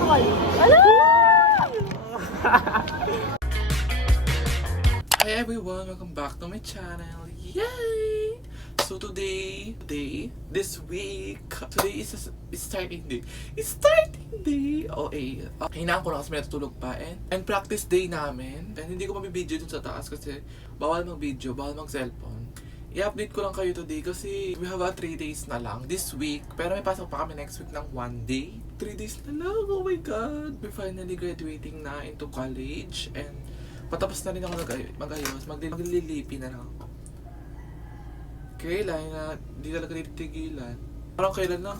Hello! Hi everyone, welcome back to my channel. Yay! So today, this week, today is starting day. It's starting day! Okay, hinaan ko na kasi may natutulog pa and practice day namin. And hindi ko mabibideo dun sa taas kasi bawal mag-video, bawal mag-cellphone. I-update ko lang kayo today kasi we have 3 days na lang this week. Pero may pasok pa kami next week ng 1 day. 3 days na lang, oh my god! We're finally graduating na into college and patapos na rin ako mag-ayos, maglilipi na lang ako. Kailan na, di talaga titigilan. Parang kailan lang,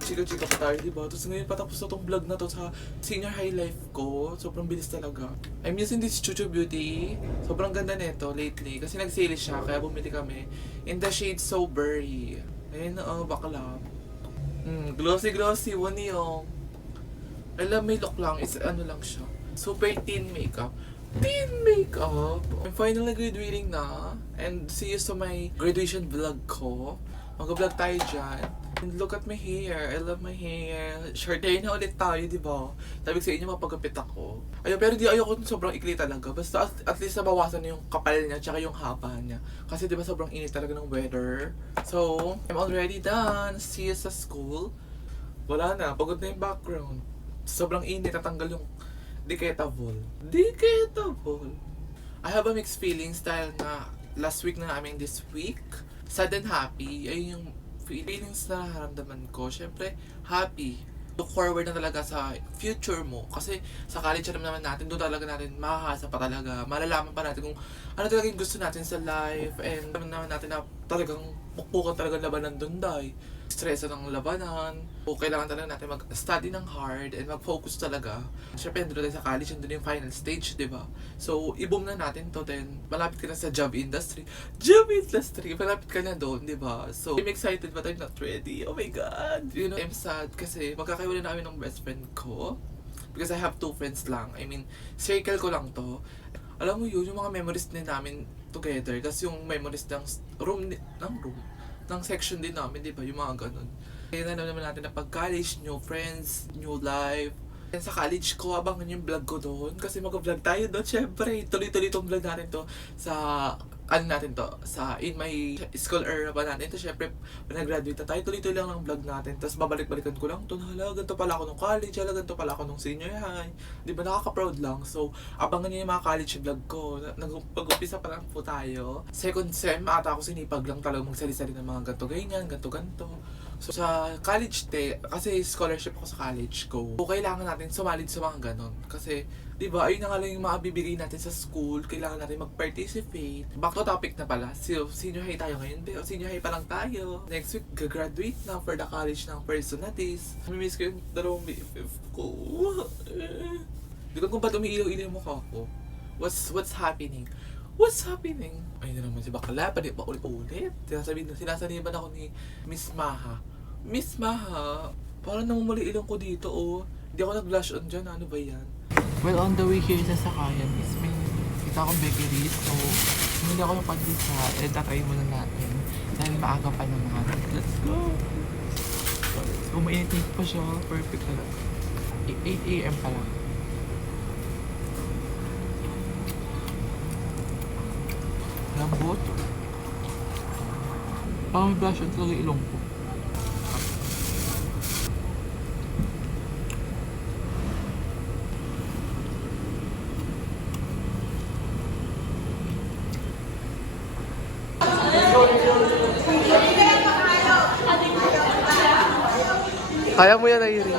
chika-chika pa tayo, diba? Tapos ngayon patapos na tong vlog na to sa senior high life ko. Sobrang bilis talaga. I'm using this Chuchu Beauty. Sobrang ganda nito lately. Kasi nag-sale siya, kaya bumili kami. In the shade So Berry. Ayun na, bakla. Glossy-glossy, wani yung. Alam, may look lang. Is ano lang siya. Super teen makeup. Teen makeup! I'm finally graduating na. And see you sa my graduation vlog ko. Mag-vlog tayo dyan. And look at my hair. I love my hair. Short hair na ulit tayo, di ba? Sabi ko sa inyo, mapagapit ako. Ayun, pero di ayoko sobrang ikli talaga. Basta at least nabawasan yung kapal niya tsaka yung haba niya. Kasi di ba sobrang init talaga ng weather. So, I'm already done. See you sa school. Wala na. Pagod na yung background. Sobrang init. Tatanggal yung Decatable. I have a mixed feelings dahil na last week na namin this week. Sad and happy. Ayun yung feelings na nararamdaman ko. Siyempre, happy. Look forward na talaga sa future mo. Kasi sa college naman natin, doon talaga natin mahahasa pa talaga. Malalaman pa natin kung ano talaga yung gusto natin sa life. And naman natin na talagang pukpukan talaga labanan doon dahil stress ng labanan. O kailangan talaga natin mag-study ng hard and mag-focus talaga. Siyempre, doon tayo sa college, doon yung final stage, di ba? So, i-boom na natin to, then malapit ka na sa job industry. Malapit ka na doon, di ba? So, I'm excited but I'm not ready. Oh my God! You know, I'm sad kasi magkakaiwala na kami ng best friend ko. Because I have 2 friends lang. I mean, circle ko lang to. Alam mo yun, yung mga memories din namin together. Tapos yung memories ng ng section din namin, di ba? Yung mga ganun. Kaya na naman natin na pag-college, new friends, new life. And sa college ko, abangan yung vlog ko doon. Kasi mag-vlog tayo doon, syempre. Tuloy-tuloy itong vlog natin to sa, sa in my school era pa natin. Ito syempre, nag-graduate na tayo, tuloy-tuloy lang ng vlog natin. Tapos babalik-balikan ko lang ito, hala, ganito pala ako nung college, hala, ganito pala ako nung senior high. Di ba, nakaka-proud lang. So, abangan niyo yung mga college vlog ko. Pag-umpisa pa lang po tayo. Second sem, ata ako sinipag lang talaga magsali-sali ng mga ganto-ganto. So, sa college kasi scholarship ako sa college ko. So, kailangan natin sumalid sa mga ganon. Kasi, di ba, ayun na nga lang yung mga bibigay natin sa school. Kailangan natin mag-participate. Back to topic na pala. Senior high tayo ngayon. Senior high pa lang tayo. Next week, gagraduate na for the college ng personalities. Namimiss ko yung dalawang BFF ko. Di ko kung ba't umiilaw-ilaw mo ka ako. What's happening? What's happening? Ayun na naman si bakla, pa ulit-ulit. Sinasaniban ako ni Miss Maha. Miss Maha, parang namumuli ilong ko dito, oh. Hindi ako nag-blush on dyan, ano ba yan? Well, on the way here sa Sakayan is may kita akong bakery, so hindi ako yung pandisa, tatry muna natin. Dahil maaga pa naman. Let's go! So, mainit pa siya, perfect talaga. 8 AM pa lang. Lambot. Parang may blush on talaga ilong ko. Kaya mo yan, Irene.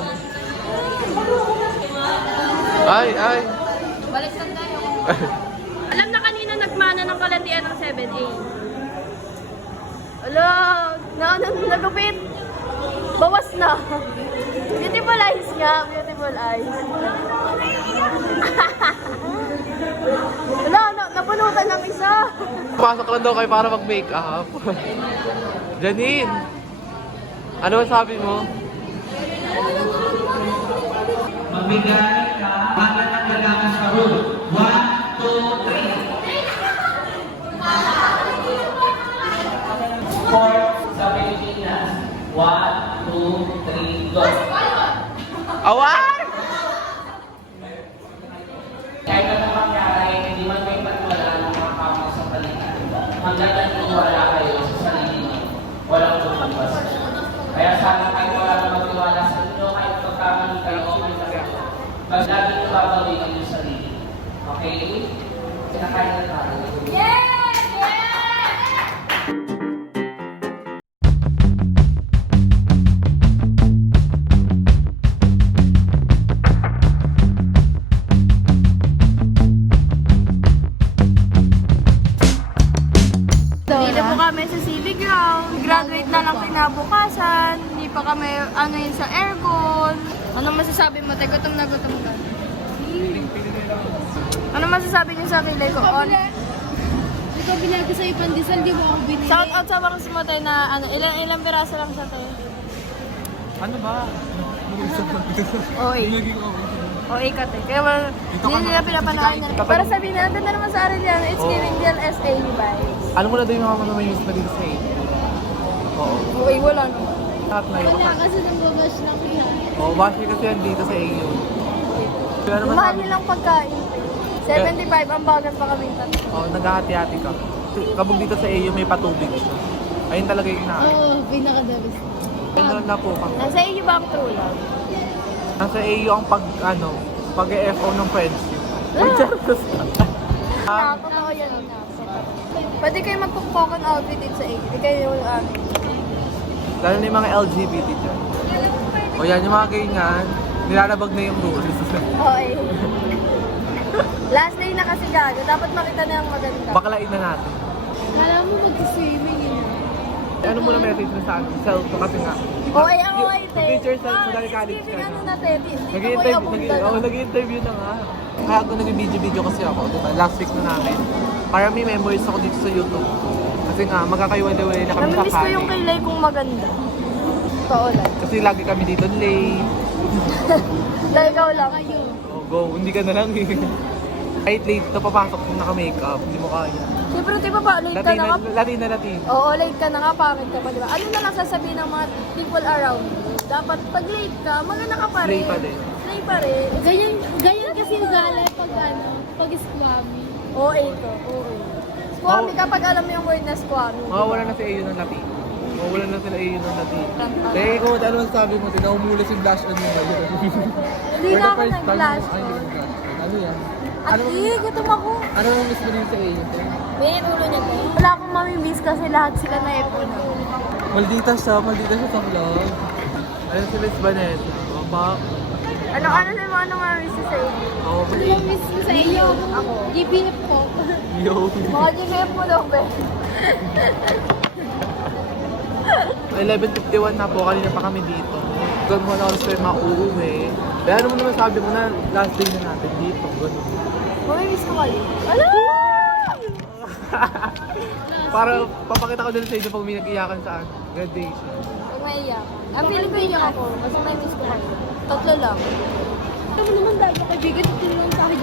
Ay. Baliktad tayo. Alam na kanina nagmana ng kalatian ng 7A. Ala, nagupit. Bawas na. Beautiful eyes nga, beautiful eyes. Ala, napunutan ng isa. Pasok lang daw kayo para mag-makeup. Janine, ano sabi mo? Magbigay ka para ng kailangan sa room. 1, 2, 3. Sport sa Pilipinas. 1, 2, 3, go! Awan! Okay? Kinakain na tayo. Dito po kami sa civic ground. Graduate na lang kinabukasan. Hindi pa kami yun sa aircon. Anong masasabi mo? Gutom na gutom ka. Ano masasabi niyo sa kilay ko? Ikaw binag ko sa ipandesal, di mo ako binili. Shout out sa mga sumatay na ilang piraso lang sa tayo. Ano ba? Oy. Oy, kat eh. Kaya hindi nila pinapanahin na. Para sabihin na, ang ganda naman sa Arellano, it's giving DLSA vibes. Alam mo na daw yung mga mamamayius na dito sa iyo. Oo. Okay, wala naman. Lahat na yun. Wala kasi nang babash na kaya. Oo, bashi kasi yan dito sa iyo. Kaya naman Mahal sabi, nilang pagkain. 75 ang bagat pa kaming tatlo. oo, naghahati-hati ka. Kabog dito sa iyo may patubig siya. Ayun talaga yung inaayos. Oo, pinaka-dabis. Ayun na po kami. Nasa iyo ba ang true love? Nasa iyo ang pag-EFO ng friendship. Totoo yan. Pwede kayo magpukpokon outfit din sa iyo. Hindi kayo yung amin. Lalo na yung mga LGBT dyan. O yan, yung mga ganyan, nilalabag na yung rules. Okay. Last day na kasi gago. Dapat makita na yung maganda. Baklain na natin. Kala mo mag-swimming yun. Ano mo na message mo sa akin? Self ko kasi nga. Okay, ako ay te. Picture sa madali college ka Ano na. na te. Nag-interview na nga. Kaya ako nag-video kasi ako, diba? Last week na namin. Para may memories ako dito sa YouTube. Kasi nga, magkakaiwalay na kami sa Namimiss ko yung college. kilay kong maganda. Totoo lang. Kasi lagi kami dito late. Dahil ikaw lang. Kayo. Oh, go, hindi ka na lang eh. Kahit late na papasok kung naka-makeup, hindi mo kaya. Siyempre, di ba ba, late ka na nga? Latin. Oo, late ka na nga, pangit ka pa, di ba? Ano na lang sasabihin ng mga people around you? Dapat pag late ka, maganda ka pa rin. Slay pa din. Slay pa rin. Ganyan kasi ugali pag squammy. Oo, ito. Oo. Squammy kapag alam mo yung word na squammy. Mawawala na si AU ng Latin. Mawawala na sila AU ng Latin. Eh, kung ano ang sabi mo, tinahumulas yung blush on mo ngayon. Hindi na ako nag-flash Ay, on. hindi nag-blush on. Ano yan? At gutom ako. Ano mo miss mo din sa AU? May ulo niya to. Wala akong mamimiss kasi lahat sila na ipon. Maldita siya sa vlog. Ayun si Miss Vanessa. Mama. Ano mamimiss sa iyo? Oo, Ano miss mo sa iyo? Ako. GPF po. yo. Mga GBF mo daw, be. 11:51 na po, kanina pa kami dito. Ganun mo na oras tayo mauuwi. Kaya ano mo naman sabi mo na last day na natin dito. Ganun. Mamimiss ko kayo. Ala! Para papakita ko din sa inyo pag may nag-iyakan sa graduation. Huwag maiyak. Ang feeling ko iyak ako kasi may miss ko kayo. Tatlo lang. Ito mo naman dahil kaibigan, tutulungan tayo.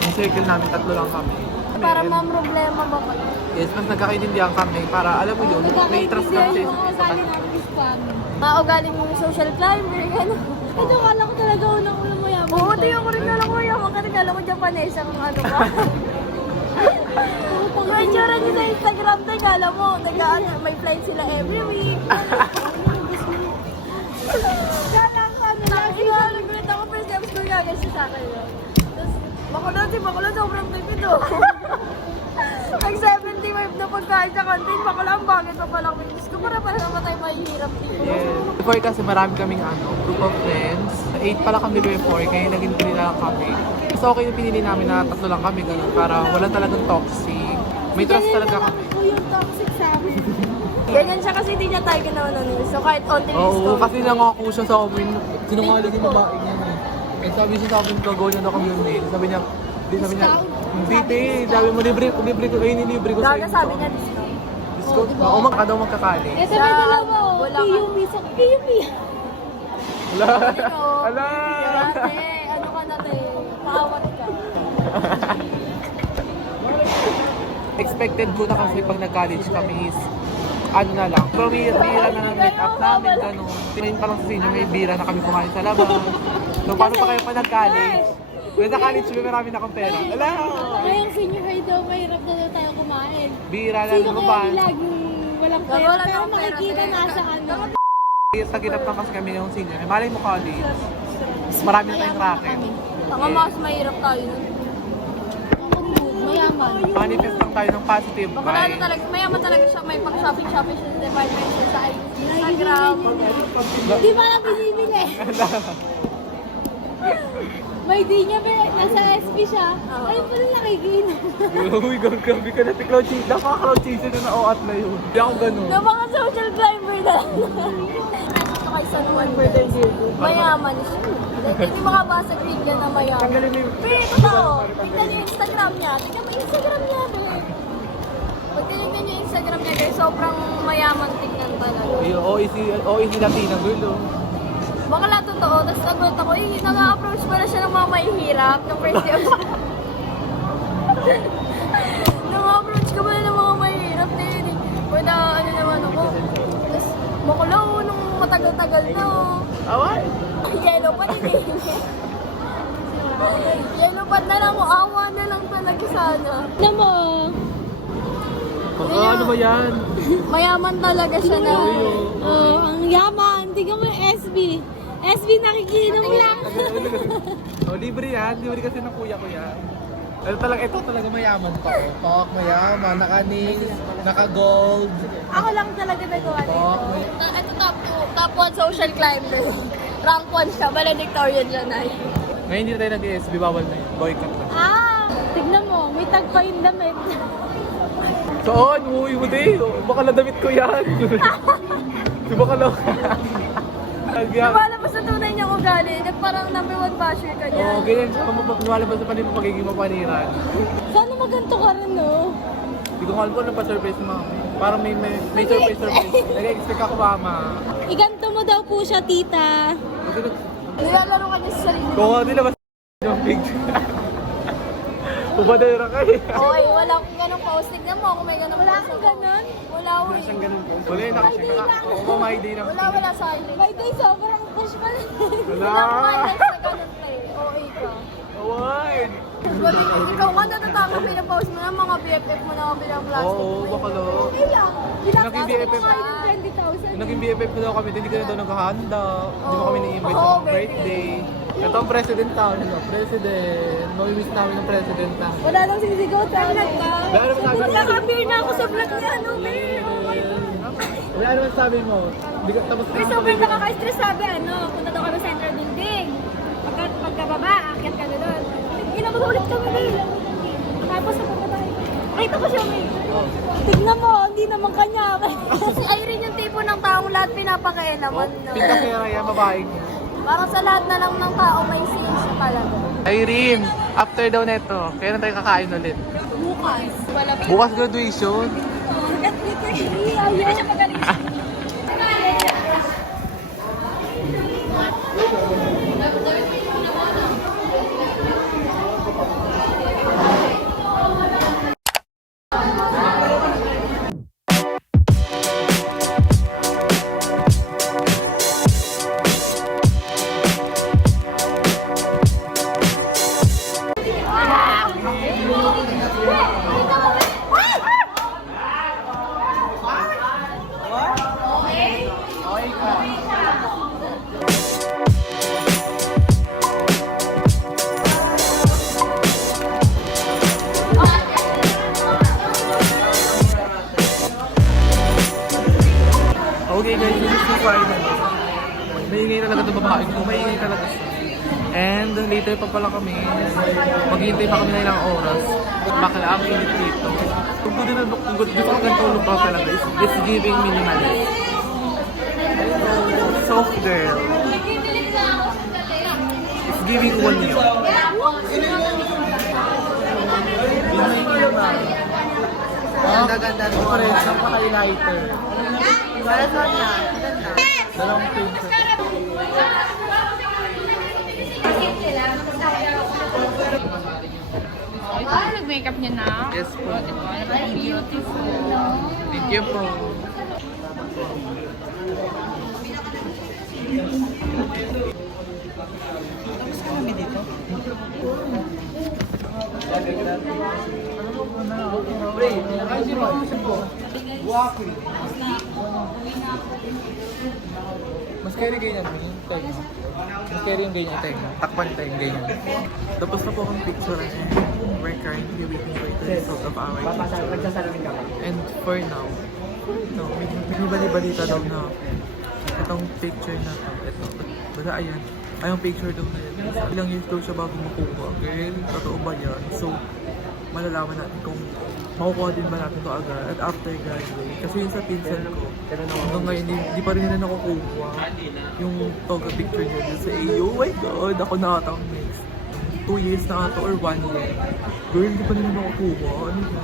Yung circle namin, tatlo lang kami. Para problema ba kayo? Yes, mas nagkakaintindihan kami para alam mo yun, may trust kami sa isa't isa. Mga ugaling mong social climber, gano'n. Ito, kala ko talaga unang-una mo yaman. Oo, di ako rin alam ko yaman ka rin. Alam ko Japanese ang ano ka. Kung may tsura niyo sa Instagram tayo, kala mo, may flight sila every week. Kala ko ano, lagi ko, nag-greet ako, first time ko gagal siya sa akin. Tapos, bakulod, sobrang tipid oh. Nag 75 na pagkain sa kantin, bakulod, ang bagay pa palang minis ko. Para naman tayo mahihirap dito. Yes. Before kasi marami kaming group of friends. 8 pala kami before, kaya naging 3 na lang kami. So okay yung pinili namin na tatlo lang kami, ganun, para wala talagang toxic. May trust talaga kami. Ako yung toxic sa amin. Ganyan siya kasi hindi niya tayo ginawa ng So kahit onting Oo, kasi nangako siya sa amin. Sinungaling yung babae niya. Eh sabi siya sa amin, gagawin niya na kami yung nail. Sabi niya, hindi te, sabi mo libre ko, nilibre ko sa Gaga sabi niya discount. Discount ba? O daw magkakali. Ito may dalawa oh. Wala ka. Piyumi sa Piyumi. Wala. Ano? Wala. Ate, ano ka na te? Paawat ka. Expected ko na kasi pag nag-college kami is ano na lang. Pero may bira na ng meet up namin, gano'n. Ngayon parang sa inyo, may bira na kami kumain sa labas. So paano pa kayo pa nag-college? When sa college, may marami na akong pera. Wala! Ngayong senior high daw, mahirap na daw tayo kumain. Bira na Sino naman kaya ba? laging walang pera? Wala Pero akong pera, makikita te. nasa ano. Tagilap lang kasi kami yung senior. Malay mo college. Marami na tayong racket. Baka mas mahirap tayo nun. Mayaman. Manifest lang tayo ng positive Bakla vibes. talaga, mayaman talaga siya. May pag-shopping siya sa department store sa Instagram. Hindi pa lang binibili. May di niya, nasa SP siya. Ayun pala nakikinom. Uy, gabi ka na si Cloud Cheese. Nakaka-Cloud Cheese na na-oat na yun. Hindi ako ganun. Na mga social climber na. Ito kay San Juan Birthday Girl. Mayaman siya. Hindi makabasa grade yan na mayaman. Pero totoo, tingnan niyo yung Instagram niya. Tingnan mo yung Instagram niya. Pag tinignan niyo yung Instagram niya, guys, sobrang mayaman tingnan talaga. Ay, OEC Latina girl, oh. Bakla totoo, tapos nagulat ako, nag-approach pala siya ng mga mahihirap ng first day of nag-approach ka pala ng mga mahihirap din. Pwede, ano naman ako. Tapos, bakla ako nung matagal-tagal na. Away! Yellow pa din eh. Yellow pa na lang, awa na lang talaga sana. Ano mo? Ano ba yan? Mayaman talaga siya na. Oh, ang yaman. Tingnan mo yung SB. SB nakikinom lang. Oh, libre yan. Libre kasi ng kuya ko yan. Ito talaga mayaman pa. Talk, mayaman. Naka-nails, naka-gold. Ako lang talaga nagawa Talk, nito. Ito top 1 social climber. Rank 1 siya, valedictorian siya na. Ngayon hindi na tayo nag-SB, bawal na yun. Boycott na. Tignan mo, may tag pa yung damit. Saan? Uy, hindi. Baka na damit ko yan. Baka na. Lumalabas sa tunay niyang ugali, na parang number 1 basher ka niya. Oo, ganyan siya. Lumalabas sa panay mo pagiging mapaniran. Sana maganto ka rin, no? Hindi ko alam kung ano pa surprise mo. Parang may surprise. Nag-expect ako mama. Iganto mo daw po siya, tita. Nilalaro ka niya sa sarili. Kung ano nila, yung big. Ubadera ka eh. Okay, wala akong ganong post. Tignan mo kung may ganong post. Wala akong ganon? Wala ko eh. Wala yung nakachika ka. Oo, may day na. Wala sa akin. By day, sobrang push pa rin. Wala. Wala akong highlights na ganon play. Okay ka. Award. Ikaw nga natatama pinapost mo na mga BFF mo na bilang plastic. Oo, bakalo. Okay lang. Naging BFF. Naging BFF na daw kami. Hindi ka na daw naghahanda. Hindi mo kami ni-invite sa mga birthday. Ito ang president town. President. Mamimiss namin ng president na. Wala lang sinisigaw sa akin. Wala naman sabi mo. Nakapir na ako sa vlog niya, ano, Mel? Wala naman sabi mo. Hindi ka tapos Pero sobrang nakaka-stress sabi, ano, punta daw kami sa central building. Pagkababa, akyat kami doon. Inabulit kami, Mel. Tapos sa pagkababa. Nakita ko siya, Mel. Tignan mo, hindi naman kanya. Si Irene yung tipo ng taong lahat pinapakailaman. No? Pinakera yan, babaeng niya. Parang sa lahat na lang ng tao may scenes talaga. Irene, after daw neto, kaya na tayo kakain ulit. Bukas. Wala Bukas graduation. Ayaw siya magaling. Okay guys, this is the final. Maingay talaga itong babae ko. Maingay talaga siya. And later pa pala kami. Maghihintay pa kami na ilang oras. Bakla ang init dito. Kung gusto ko ganito tulog pa talaga, it's giving minimalist. Soft girl. It's giving one meal. Ganda-ganda. Pares ng pa-highlighter. Dalawang pinto. Ito na nag-makeup niya na. Yes po. Beautiful. Thank you po. Tapos ka namin dito? Mas carry ganyan mo yung tayo. Mas carry yung ganyan tayo. Takpan tayo yung ganyan. Tapos na po akong picture. we're currently waiting for the result of our picture. And for now, may bali-balita daw na itong picture na to, ito. Basta ayan, ayong picture daw na yun. Ilang years daw siya bago makuha. Girl, totoo ba yan? So, malalaman natin kung makukuha din ba natin to agad at after graduate. Kasi yun sa pinsan ko, hanggang ngayon, di pa rin nila nakukuha yung toga picture niya dun sa AU. Oh my God, ako nakatang next. 2 years na ito or 1 year. Girl, di pa nila nakukuha. Ano ba?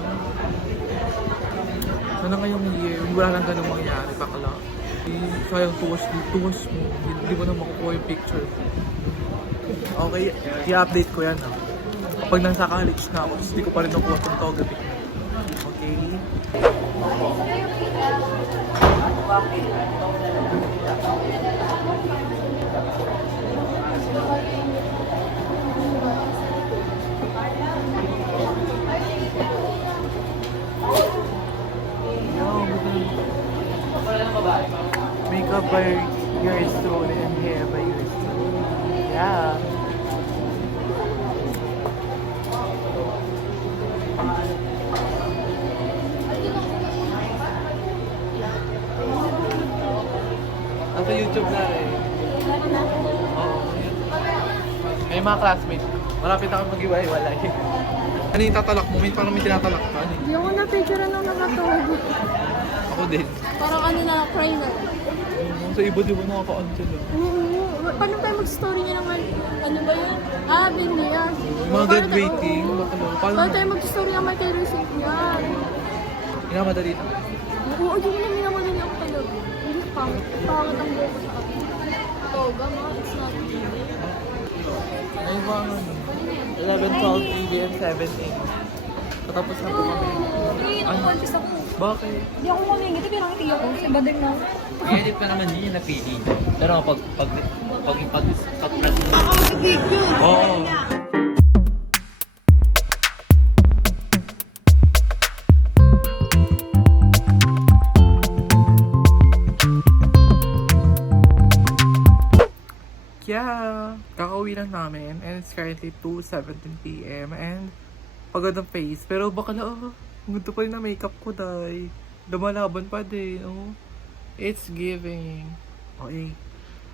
Sana ngayong year, wala lang ganun mangyari, bakla. Sayang tuwas mo, hindi mo na makukuha yung picture. Okay, i-update ko yan. Kapag nasa college na ako, hindi ko pa rin nakuha itong toga picture. Okay? Makeup by yours truly and hair by yours truly. Yeah. Nasa YouTube na rin. Oo. May mga classmates. Malapit ako mag-iwalay. Ano yung tatalak mo? Parang may tinatalak ka. Ano Hindi ako na-picture nung nakatulog. Ako din. Parang ano na, cry na. Sa iba-iba nakaka-on sila. Oo. Paano tayo mag-story niya naman? Ano ba yun? Ah, Bimia. Mga graduating. Paano tayo mag-story naman kay Receipt yan? Inamadali na. Oo, hindi ko na minamadali ako talaga. Hindi pangit. Pangit ang buko sa kapit. Toga, mga it's not easy. Ay, mga 11, 12, 3, and 17. Patapos na po kami. Hindi, nakakonfuse ako. Bakit? Hindi ako mamingit, pinangiti ako. Iba din na. I-edit pa naman yun yung napili. Pero pag Oo. Yeah, kakauwi lang namin and it's currently 2:17 PM and pagod ang face. Pero baka na, gusto pa rin na makeup ko dahil lumalaban pa din, oh. It's giving. Okay.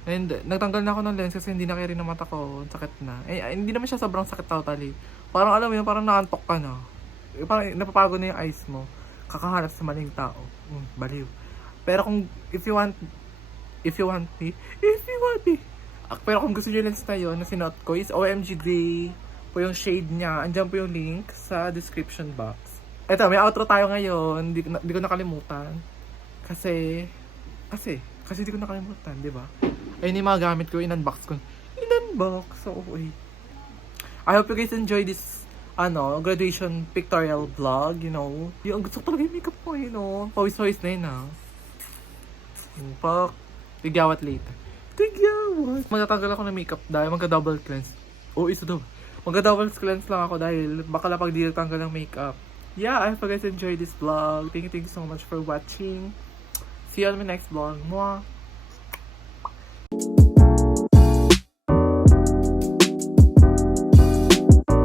And nagtanggal na ako ng lens kasi hindi na kaya rin ang mata ko. Sakit na. Hindi naman siya sobrang sakit totally. Parang alam mo yun, parang naantok ka na. Parang napapagod na yung eyes mo. Kakahanap sa maling tao. Baliw. Pero kung, if you want me. Pero kung gusto nyo yung lens na yun, na sinuot ko, is OMG Gray po yung shade niya. Andiyan po yung link sa description box. Eto, may outro tayo ngayon. Di ko nakalimutan. Kasi di ko nakalimutan, di ba? Ayun yung mga gamit ko, in-unbox ko. So, okay. I hope you guys enjoy this, graduation pictorial vlog, you know. Yung gusto ko talaga yung makeup ko, you know. Pawis-pawis na yun, Pak, tigyawat later. Tigyawat! Magtatanggal ako ng makeup dahil magka-double cleanse. Isa daw. Magka-double cleanse lang ako dahil baka lapag di tanggal ng makeup. Yeah, I hope you guys enjoy this vlog. Thank you so much for watching. See you on my next vlog. Mwah!